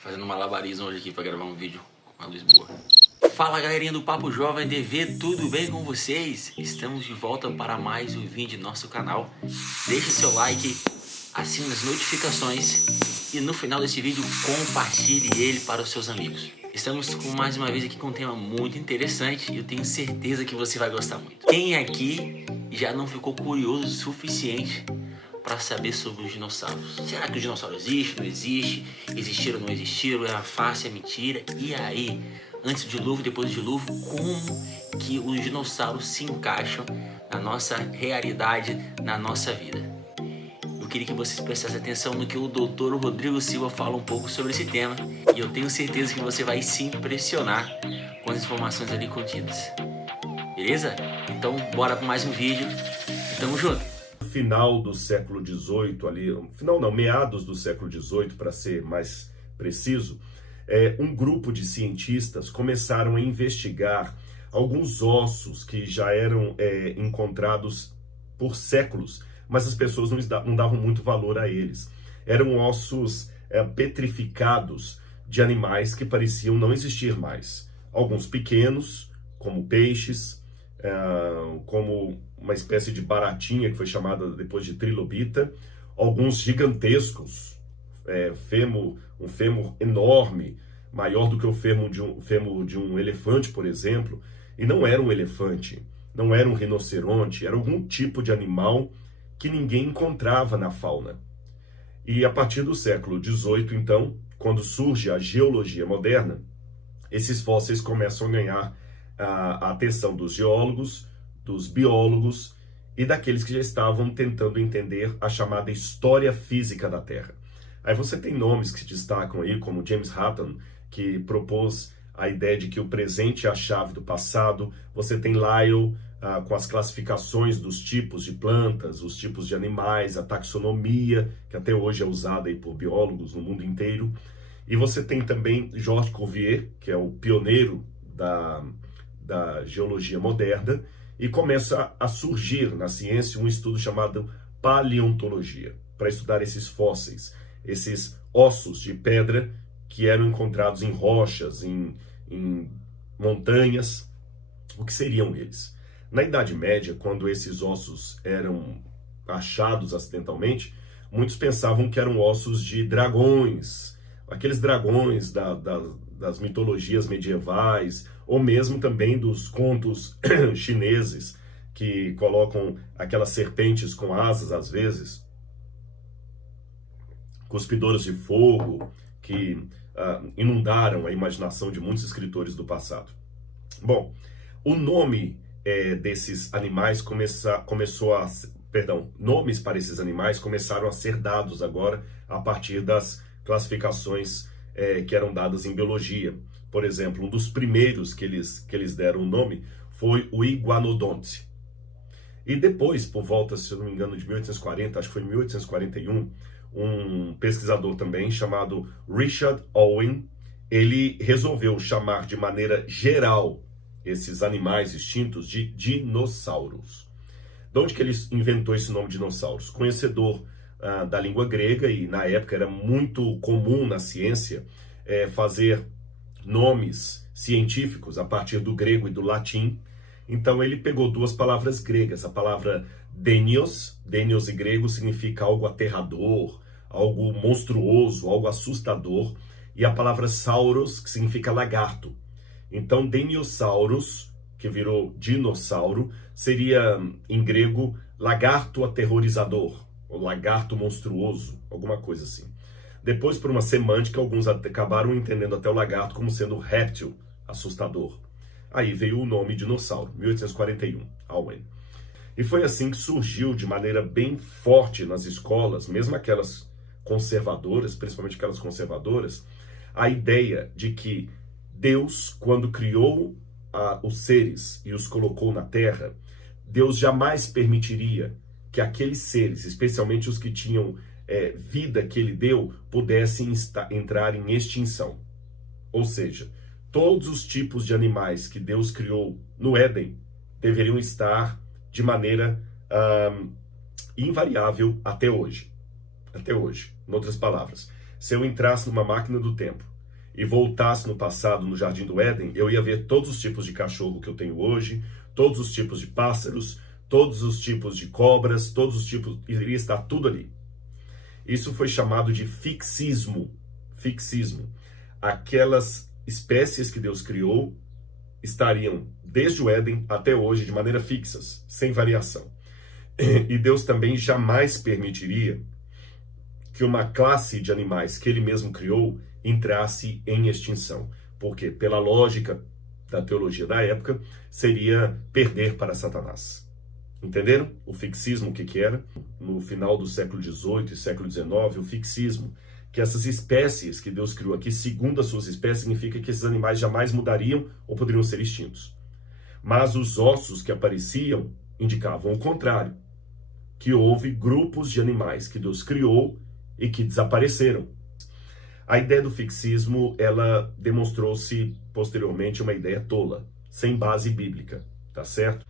Fazendo malabarismo hoje aqui pra gravar um vídeo com a luz boa. Fala galerinha do Papo Jovem DV, tudo bem com vocês? Estamos de volta para mais um vídeo do nosso canal. Deixe seu like, assine as notificações e no final desse vídeo compartilhe ele para os seus amigos. Estamos mais uma vez aqui com um tema muito interessante e eu tenho certeza que você vai gostar muito. Quem aqui já não ficou curioso o suficiente para saber sobre os dinossauros? Será que o dinossauro existe, não existe? Existiram, não existiram? É uma farsa, é mentira? E aí, antes do dilúvio, depois do dilúvio, como que os dinossauros se encaixam na nossa realidade, na nossa vida? Eu queria que vocês prestassem atenção no que o Dr. Rodrigo Silva fala um pouco sobre esse tema e eu tenho certeza que você vai se impressionar com as informações ali contidas. Beleza? Então, bora para mais um vídeo e tamo junto! Final do século XVIII, meados do século XVIII, para ser mais preciso, um grupo de cientistas começaram a investigar alguns ossos que já eram encontrados por séculos, mas as pessoas não davam muito valor a eles. Eram ossos petrificados de animais que pareciam não existir mais. Alguns pequenos, como peixes, como uma espécie de baratinha que foi chamada depois de trilobita, alguns gigantescos, um fêmur enorme, maior do que o fêmur de um elefante, por exemplo, e não era um elefante, não era um rinoceronte, era algum tipo de animal que ninguém encontrava na fauna. E a partir do século XVIII, então, quando surge a geologia moderna, esses fósseis começam a ganhar a atenção dos geólogos, dos biólogos e daqueles que já estavam tentando entender a chamada história física da Terra. Aí você tem nomes que se destacam aí, como James Hutton, que propôs a ideia de que o presente é a chave do passado. Você tem Lyell, com as classificações dos tipos de plantas, os tipos de animais, a taxonomia, que até hoje é usada aí por biólogos no mundo inteiro. E você tem também Georges Cuvier, que é o pioneiro da geologia moderna, e começa a surgir na ciência um estudo chamado paleontologia, para estudar esses fósseis, esses ossos de pedra que eram encontrados em rochas, em montanhas. O que seriam eles? Na Idade Média, quando esses ossos eram achados acidentalmente, muitos pensavam que eram ossos de dragões, aqueles dragões das mitologias medievais, ou mesmo também dos contos chineses, que colocam aquelas serpentes com asas, às vezes, cuspidoras de fogo, que inundaram a imaginação de muitos escritores do passado. Bom, o nome desses animais nomes para esses animais começaram a ser dados agora a partir das classificações que eram dadas em biologia. Por exemplo, um dos primeiros que eles deram o nome foi o iguanodonte. E depois, por volta, se eu não me engano, de 1840, acho que foi em 1841, um pesquisador também chamado Richard Owen, ele resolveu chamar de maneira geral esses animais extintos de dinossauros. De onde que ele inventou esse nome dinossauros? Conhecedor da língua grega, e na época era muito comum na ciência fazer nomes científicos a partir do grego e do latim. Então ele pegou duas palavras gregas, a palavra denios em grego significa algo aterrador, algo monstruoso, algo assustador, e a palavra sauros, que significa lagarto. Então Deniosaurus, que virou dinossauro, seria em grego lagarto aterrorizador, ou lagarto monstruoso, alguma coisa assim. Depois, por uma semântica, alguns acabaram entendendo até o lagarto como sendo réptil, assustador. Aí veio o nome dinossauro, 1841, Owen. E foi assim que surgiu de maneira bem forte nas escolas, mesmo aquelas conservadoras, principalmente aquelas conservadoras, a ideia de que Deus, quando criou os seres e os colocou na Terra, Deus jamais permitiria que aqueles seres, especialmente os que tinham vida que ele deu, pudessem entrar em extinção. Ou seja, todos os tipos de animais que Deus criou no Éden deveriam estar de maneira invariável até hoje. até hoje. Em outras palavras, se eu entrasse numa máquina do tempo e voltasse no passado, no Jardim do Éden, eu ia ver todos os tipos de cachorro que eu tenho hoje, todos os tipos de pássaros, todos os tipos de cobras, todos os tipos, iria estar tudo ali. Isso foi chamado de fixismo. Fixismo. Aquelas espécies que Deus criou estariam desde o Éden até hoje de maneira fixas, sem variação. E Deus também jamais permitiria que uma classe de animais que ele mesmo criou entrasse em extinção. Porque, pela lógica da teologia da época, seria perder para Satanás. Entenderam? O fixismo, o que era? No final do século XVIII e século XIX, o fixismo, que essas espécies que Deus criou aqui, segundo as suas espécies, significa que esses animais jamais mudariam ou poderiam ser extintos. Mas os ossos que apareciam indicavam o contrário, que houve grupos de animais que Deus criou e que desapareceram. A ideia do fixismo, ela demonstrou-se posteriormente uma ideia tola, sem base bíblica, tá certo?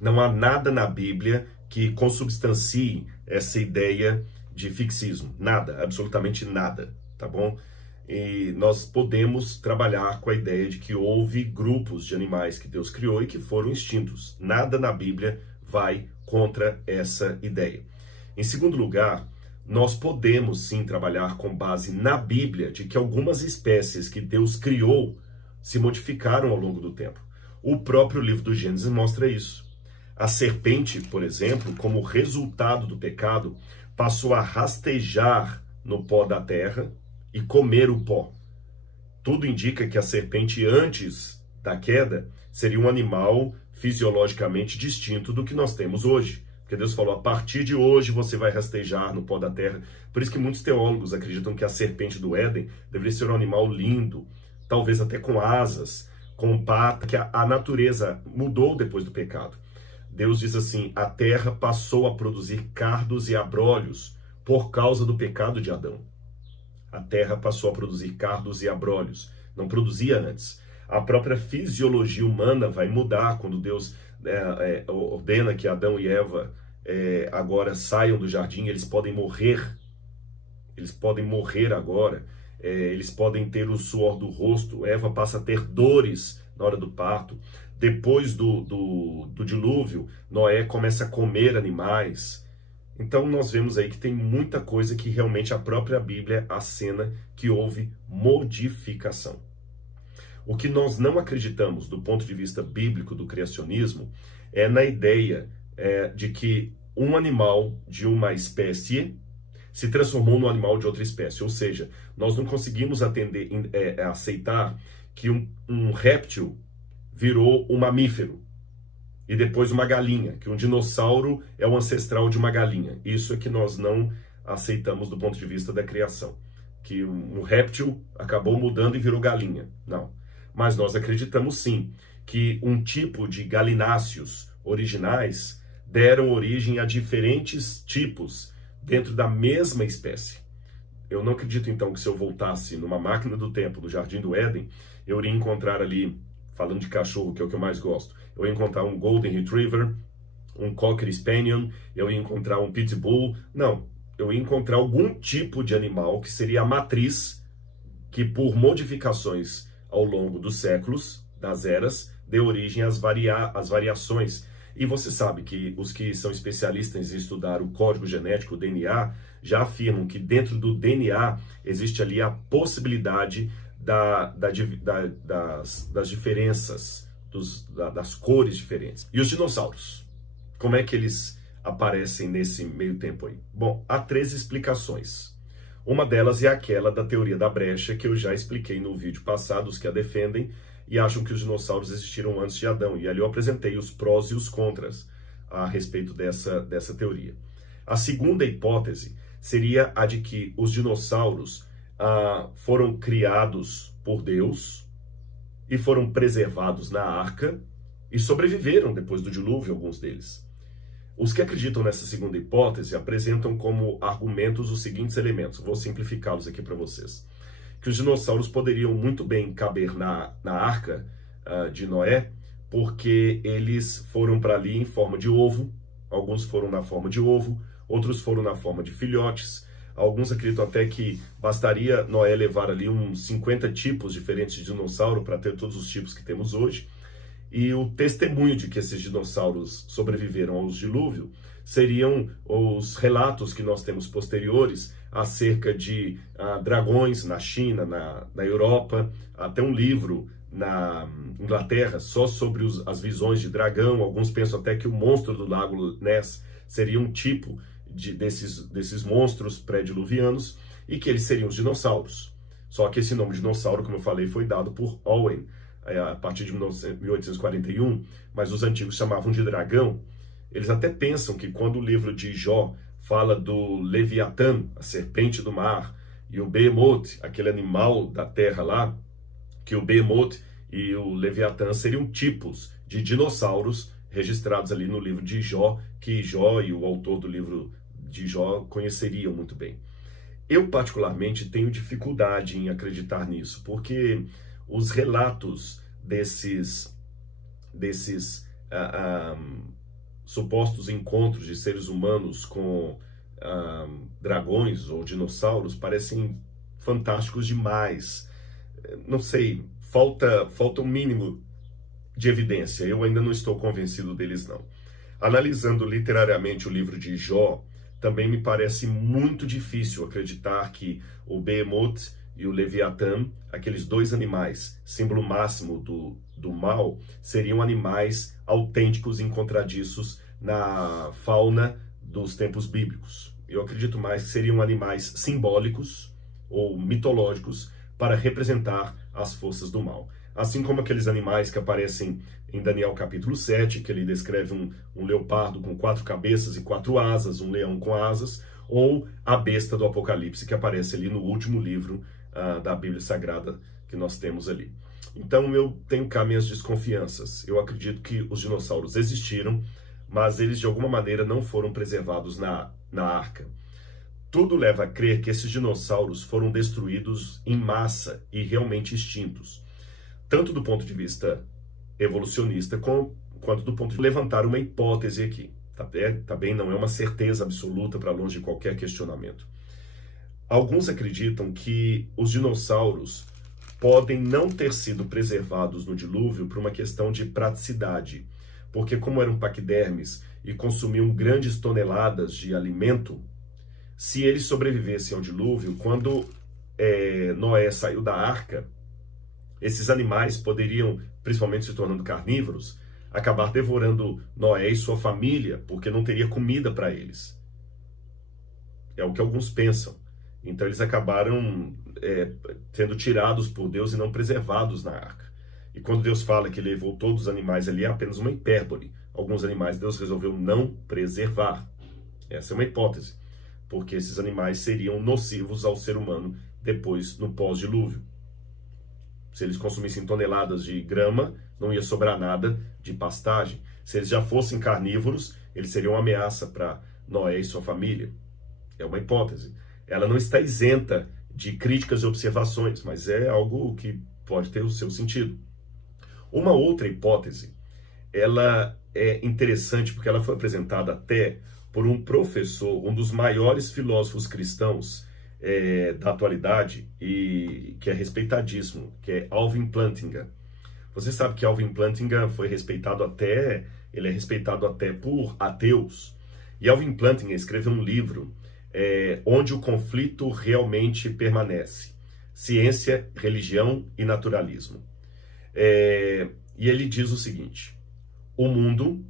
Não há nada na Bíblia que consubstancie essa ideia de fixismo. Nada, absolutamente nada, tá bom? E nós podemos trabalhar com a ideia de que houve grupos de animais que Deus criou e que foram extintos. Nada na Bíblia vai contra essa ideia. Em segundo lugar, nós podemos sim trabalhar com base na Bíblia de que algumas espécies que Deus criou se modificaram ao longo do tempo. O próprio livro do Gênesis mostra isso. A serpente, por exemplo, como resultado do pecado, passou a rastejar no pó da terra e comer o pó. Tudo indica que a serpente, antes da queda, seria um animal fisiologicamente distinto do que nós temos hoje. Porque Deus falou, a partir de hoje você vai rastejar no pó da terra. Por isso que muitos teólogos acreditam que a serpente do Éden deveria ser um animal lindo, talvez até com asas, com pata, que a natureza mudou depois do pecado. Deus diz assim, a terra passou a produzir cardos e abrolhos por causa do pecado de Adão. A terra passou a produzir cardos e abrolhos, não produzia antes. A própria fisiologia humana vai mudar quando Deus ordena que Adão e Eva agora saiam do jardim. Eles podem morrer agora, eles podem ter o suor do rosto. Eva passa a ter dores na hora do parto. Depois do dilúvio, Noé começa a comer animais. Então nós vemos aí que tem muita coisa que realmente a própria Bíblia acena que houve modificação. O que nós não acreditamos do ponto de vista bíblico do criacionismo é na ideia de que um animal de uma espécie se transformou num animal de outra espécie. Ou seja, nós não conseguimos aceitar que um réptil virou um mamífero e depois uma galinha, que um dinossauro é o ancestral de uma galinha. Isso é que nós não aceitamos do ponto de vista da criação. Que um réptil acabou mudando e virou galinha. Não. Mas nós acreditamos sim que um tipo de galináceos originais deram origem a diferentes tipos dentro da mesma espécie. Eu não acredito então que se eu voltasse numa máquina do tempo do Jardim do Éden, eu iria encontrar ali, falando de cachorro, que é o que eu mais gosto, eu ia encontrar um Golden Retriever, um Cocker Spaniel, eu ia encontrar um Pitbull. Não, eu ia encontrar algum tipo de animal que seria a matriz que por modificações ao longo dos séculos, das eras, deu origem às variações. E você sabe que os que são especialistas em estudar o código genético, o DNA, já afirmam que dentro do DNA existe ali a possibilidade das diferenças, das cores diferentes. E os dinossauros? Como é que eles aparecem nesse meio tempo aí? Bom, há 3 explicações. Uma delas é aquela da teoria da brecha, que eu já expliquei no vídeo passado, os que a defendem e acham que os dinossauros existiram antes de Adão. E ali eu apresentei os prós e os contras a respeito dessa teoria. A segunda hipótese seria a de que os dinossauros foram criados por Deus e foram preservados na arca e sobreviveram depois do dilúvio, alguns deles. Os que acreditam nessa segunda hipótese apresentam como argumentos os seguintes elementos. Vou simplificá-los aqui para vocês. Que os dinossauros poderiam muito bem caber na arca de Noé, porque eles foram para ali em forma de ovo. Alguns foram na forma de ovo, outros foram na forma de filhotes. Alguns acreditam até que bastaria Noé levar ali uns 50 tipos diferentes de dinossauro para ter todos os tipos que temos hoje. E o testemunho de que esses dinossauros sobreviveram aos dilúvios seriam os relatos que nós temos posteriores acerca de dragões na China, na Europa, até um livro na Inglaterra só sobre as visões de dragão. Alguns pensam até que o monstro do lago Ness seria um tipo desses monstros pré-diluvianos e que eles seriam os dinossauros. Só que esse nome dinossauro, como eu falei, foi dado por Owen a partir de 1841, mas os antigos chamavam de dragão. Eles até pensam que quando o livro de Jó fala do Leviatã, a serpente do mar, e o Behemoth, aquele animal da terra lá, que o Behemoth e o Leviatã seriam tipos de dinossauros registrados ali no livro de Jó, que Jó e o autor do livro de Jó conheceriam muito bem. Eu, particularmente, tenho dificuldade em acreditar nisso, porque os relatos desses supostos encontros de seres humanos com dragões ou dinossauros parecem fantásticos demais. Não sei, falta um mínimo de evidência. Eu ainda não estou convencido deles, não. Analisando literariamente o livro de Jó, também me parece muito difícil acreditar que o Behemoth e o Leviatã, aqueles dois animais, símbolo máximo do mal, seriam animais autênticos e encontradiços na fauna dos tempos bíblicos. Eu acredito mais que seriam animais simbólicos ou mitológicos para representar as forças do mal. Assim como aqueles animais que aparecem em Daniel capítulo 7, que ele descreve um leopardo com 4 cabeças e 4 asas, um leão com asas, ou a besta do Apocalipse, que aparece ali no último livro da Bíblia Sagrada que nós temos ali. Então eu tenho cá minhas desconfianças. Eu acredito que os dinossauros existiram, mas eles de alguma maneira não foram preservados na arca. Tudo leva a crer que esses dinossauros foram destruídos em massa e realmente extintos, tanto do ponto de vista evolucionista quanto do ponto de levantar uma hipótese aqui. Tá bem? Não é uma certeza absoluta para longe de qualquer questionamento. Alguns acreditam que os dinossauros podem não ter sido preservados no dilúvio por uma questão de praticidade, porque como eram paquidermes e consumiam grandes toneladas de alimento, se eles sobrevivessem ao dilúvio, quando Noé saiu da arca, esses animais poderiam, principalmente se tornando carnívoros, acabar devorando Noé e sua família, porque não teria comida para eles. É o que alguns pensam. Então eles acabaram sendo tirados por Deus e não preservados na arca. E quando Deus fala que ele levou todos os animais ali, é apenas uma hipérbole. Alguns animais Deus resolveu não preservar. Essa é uma hipótese, porque esses animais seriam nocivos ao ser humano depois no pós-dilúvio. Se eles consumissem toneladas de grama, não ia sobrar nada de pastagem. Se eles já fossem carnívoros, eles seriam uma ameaça para Noé e sua família. É uma hipótese. Ela não está isenta de críticas e observações, mas é algo que pode ter o seu sentido. Uma outra hipótese, ela é interessante porque ela foi apresentada até por um professor, um dos maiores filósofos cristãos da atualidade, e que é respeitadíssimo, que é Alvin Plantinga. Você sabe que Alvin Plantinga ele é respeitado até por ateus. E Alvin Plantinga escreveu um livro onde o conflito realmente permanece: ciência, religião e naturalismo. E ele diz o seguinte: o mundo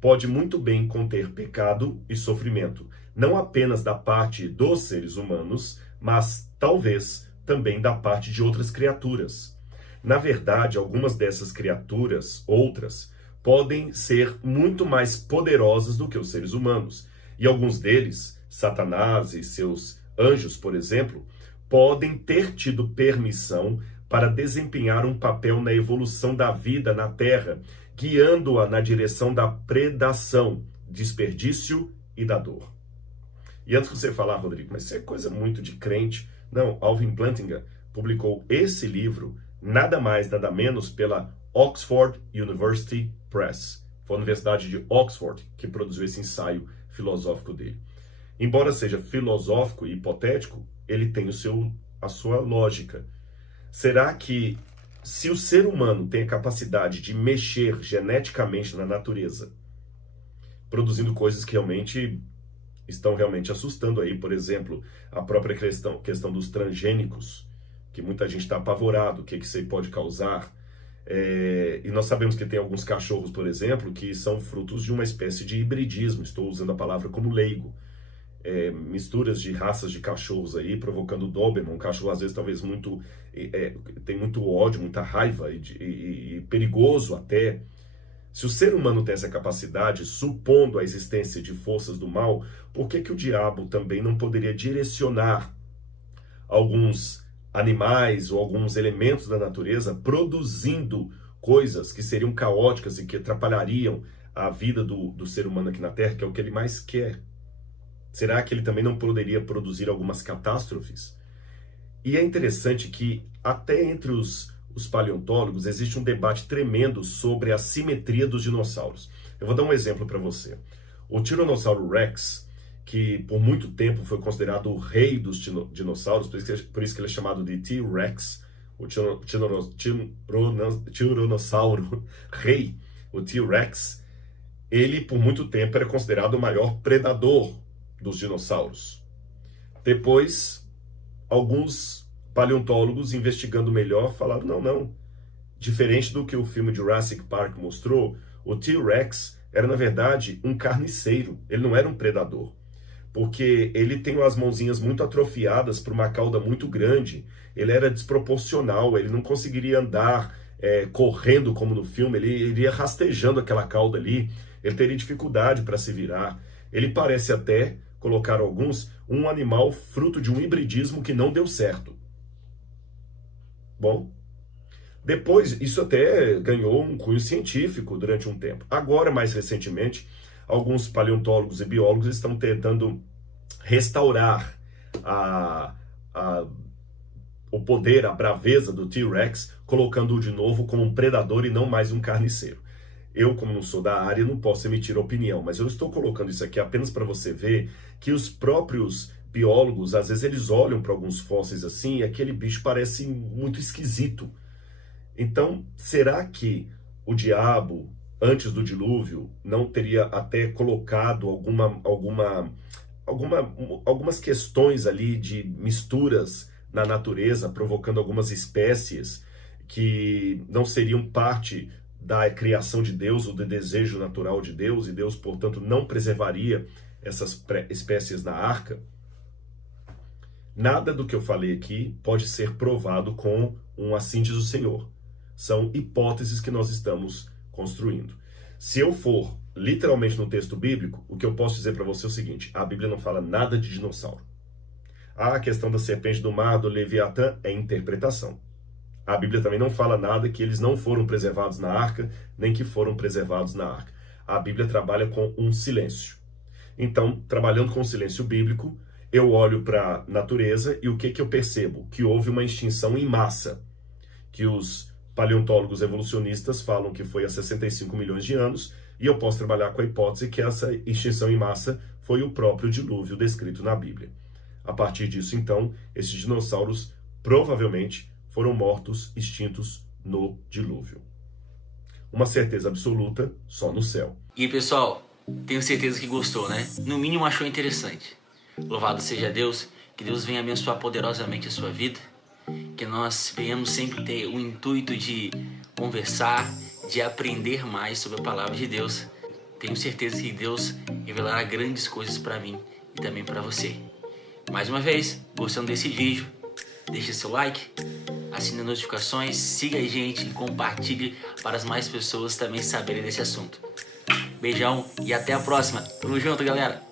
pode muito bem conter pecado e sofrimento, não apenas da parte dos seres humanos, mas talvez também da parte de outras criaturas. Na verdade, algumas dessas criaturas, outras, podem ser muito mais poderosas do que os seres humanos. E alguns deles, Satanás e seus anjos, por exemplo, podem ter tido permissão para desempenhar um papel na evolução da vida na Terra, guiando-a na direção da predação, desperdício e da dor. E antes que você falar, Rodrigo, mas isso é coisa muito de crente. Não, Alvin Plantinga publicou esse livro, nada mais, nada menos, pela Oxford University Press. Foi a Universidade de Oxford que produziu esse ensaio filosófico dele. Embora seja filosófico e hipotético, ele tem a sua lógica. Será que, se o ser humano tem a capacidade de mexer geneticamente na natureza, produzindo coisas que realmente estão assustando aí, por exemplo, a própria questão dos transgênicos, que muita gente está apavorado, o que isso aí pode causar. E nós sabemos que tem alguns cachorros, por exemplo, que são frutos de uma espécie de hibridismo, estou usando a palavra como leigo, misturas de raças de cachorros aí, provocando Doberman, um cachorro às vezes talvez tem muito ódio, muita raiva e perigoso até. Se o ser humano tem essa capacidade, supondo a existência de forças do mal, por que o diabo também não poderia direcionar alguns animais ou alguns elementos da natureza produzindo coisas que seriam caóticas e que atrapalhariam a vida do ser humano aqui na Terra, que é o que ele mais quer? Será que ele também não poderia produzir algumas catástrofes? E é interessante que até entre os paleontólogos existe um debate tremendo sobre a simetria dos dinossauros. Eu vou dar um exemplo para você. O Tiranossauro Rex, que por muito tempo foi considerado o rei dos dinossauros, por isso que ele é chamado de T-Rex, o tiranossauro rei, o T-Rex, ele por muito tempo era considerado o maior predador dos dinossauros. Depois, alguns paleontólogos, investigando melhor, falaram, não. Diferente do que o filme Jurassic Park mostrou, o T-Rex era, na verdade, um carniceiro. Ele não era um predador. Porque ele tem as mãozinhas muito atrofiadas por uma cauda muito grande. Ele era desproporcional, ele não conseguiria andar correndo como no filme, ele iria rastejando aquela cauda ali, ele teria dificuldade para se virar. Ele parece até, colocaram alguns, um animal fruto de um hibridismo que não deu certo. Bom, depois isso até ganhou um cunho científico durante um tempo. Agora, mais recentemente, alguns paleontólogos e biólogos estão tentando restaurar o poder, a braveza do T-Rex, colocando-o de novo como um predador e não mais um carniceiro. Eu, como não sou da área, não posso emitir opinião, mas eu estou colocando isso aqui apenas para você ver que os próprios biólogos, às vezes eles olham para alguns fósseis assim e aquele bicho parece muito esquisito. Então, será que o diabo, antes do dilúvio, não teria até colocado algumas questões ali de misturas na natureza, provocando algumas espécies que não seriam parte da criação de Deus ou do desejo natural de Deus, e Deus, portanto, não preservaria essas espécies na arca? Nada do que eu falei aqui pode ser provado com um assim diz o Senhor. São hipóteses que nós estamos construindo. Se eu for literalmente no texto bíblico, o que eu posso dizer para você é o seguinte: a Bíblia não fala nada de dinossauro. A questão da serpente do mar, do Leviatã, é interpretação. A Bíblia também não fala nada que eles não foram preservados na arca, nem que foram preservados na arca. A Bíblia trabalha com um silêncio. Então, trabalhando com o silêncio bíblico, eu olho para a natureza e o que eu percebo? Que houve uma extinção em massa, que os paleontólogos evolucionistas falam que foi há 65 milhões de anos, e eu posso trabalhar com a hipótese que essa extinção em massa foi o próprio dilúvio descrito na Bíblia. A partir disso, então, esses dinossauros provavelmente foram mortos, extintos no dilúvio. Uma certeza absoluta só no céu. E pessoal, tenho certeza que gostou, né? No mínimo achou interessante. Louvado seja Deus, que Deus venha abençoar poderosamente a sua vida, que nós venhamos sempre ter o intuito de conversar, de aprender mais sobre a palavra de Deus. Tenho certeza que Deus revelará grandes coisas para mim e também para você. Mais uma vez, gostando desse vídeo, deixe seu like, assine as notificações, siga a gente e compartilhe para as mais pessoas também saberem desse assunto. Beijão e até a próxima. Tamo junto, galera!